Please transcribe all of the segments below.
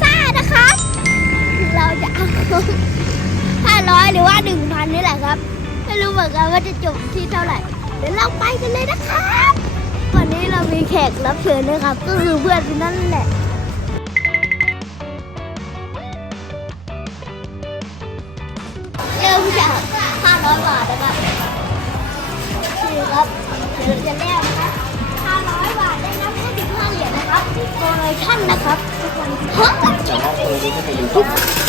ซ่านะครับ เราจะเอา500หรือว่า1,000นี่แหละครับ ไม่รู้เหมือนกันว่าจะจบที่เท่าไหร่ เดี๋ยวเราไปกันเลยนะครับ วันนี้เรามีแขกรับเชิญนะครับ ก็คือเพื่อนที่นั่นแหละเริ่มจาก500บาทนะครับนี่ครับเดี๋ยวเราจะแลกนะครับ500บาทได้รับ55 เหรียดนะครับโปรโมชั่นนะครับทุกคนฮะ แต่ว่าคนนี้จะอยู่ที่คน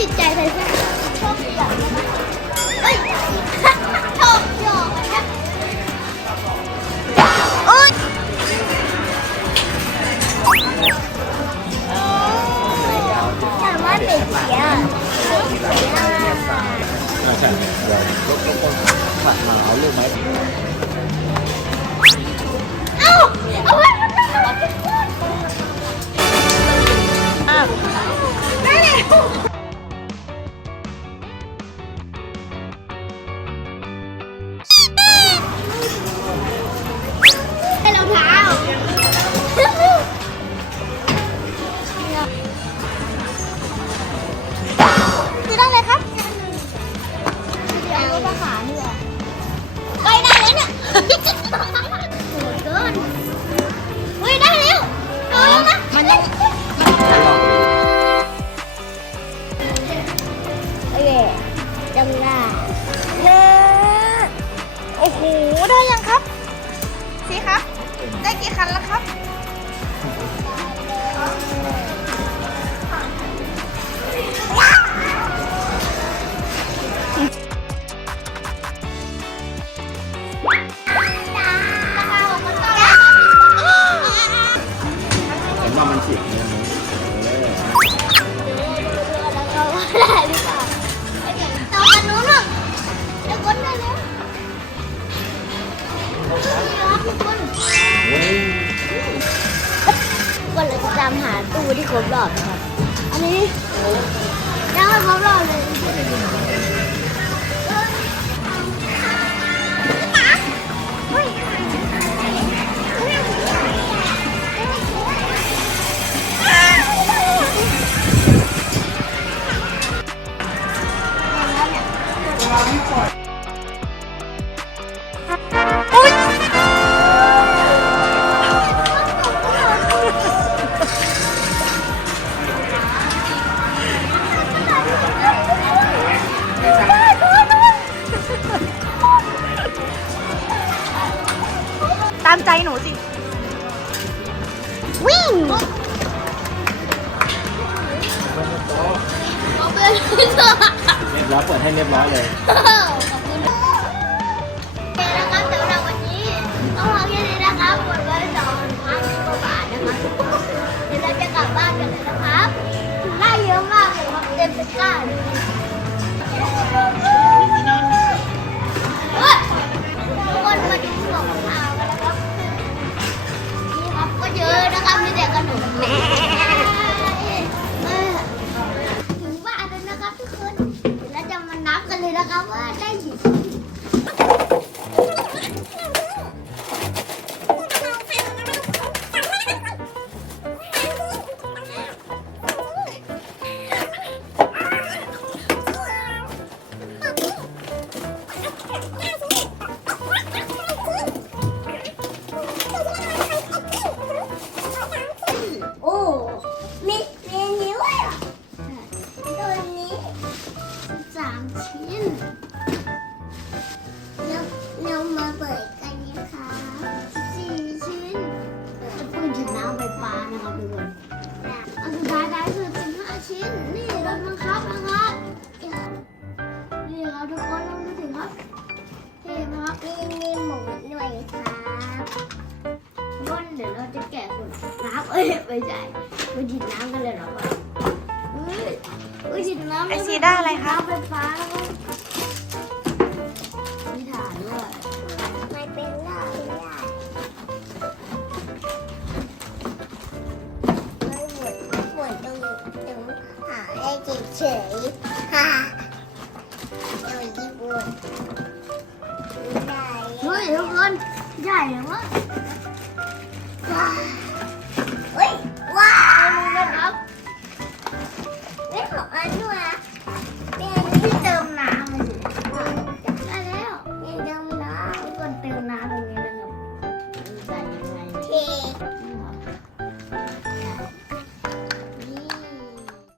ติดใจเลยใช่ไหมช โหดเกินเฮ้ยได้แล้วเอาแล้วนะมันโอเคจังหน้าเย้โอ้โห ได้ยังครับ สีครับ ได้กี่คันแล้วครับ ครบรอบครับ อันนี้ยังไม่ครบรอบเลย ตามใจหนูสิ วิ่งเอาไปเลยเถอะเรียบร้อยเปิดให้เรียบร้อยเลย ขอบคุณโอเคนะครับสำหรับวันนี้ต้องพอแค่นี้นะครับหมดไว้สองพันกว่าบาทนะครับเดี๋ยวเราจะกลับบ้านกันเลยนะครับได้เยอะมากเลยครับเต็มตะกร้าเลย เรามาเปิดกันนะคะสี่ชิ้นจะปืนฉีดน้ำไฟฟ้านะครับทุกคนอันสุดท้ายได้คือสิบห้าชิ้น นี่รถบังคับนะครับนี่ครับทุกคนลองดูสิครับเท่ไหมครับมีมีหมูด้วยครับก้นเดี๋ยวเราจะแกะขวดน้ำเอ้ยไม่ใช่ไปดีดน้ำกันเลยหรอวะ เฮ้ยเฮ้ยหยิบน้ำไอซีได้อะไรคะน้ำไฟฟ้าแล้วก็มีถ่านด้วยไม่เป็นไรไม่หมดหมดตรงตรงหาได้เฉยๆฮ่าเดี๋ยวญี่ปุ่นเฮ้ยทุกคนใหญ่เลยวะว้าว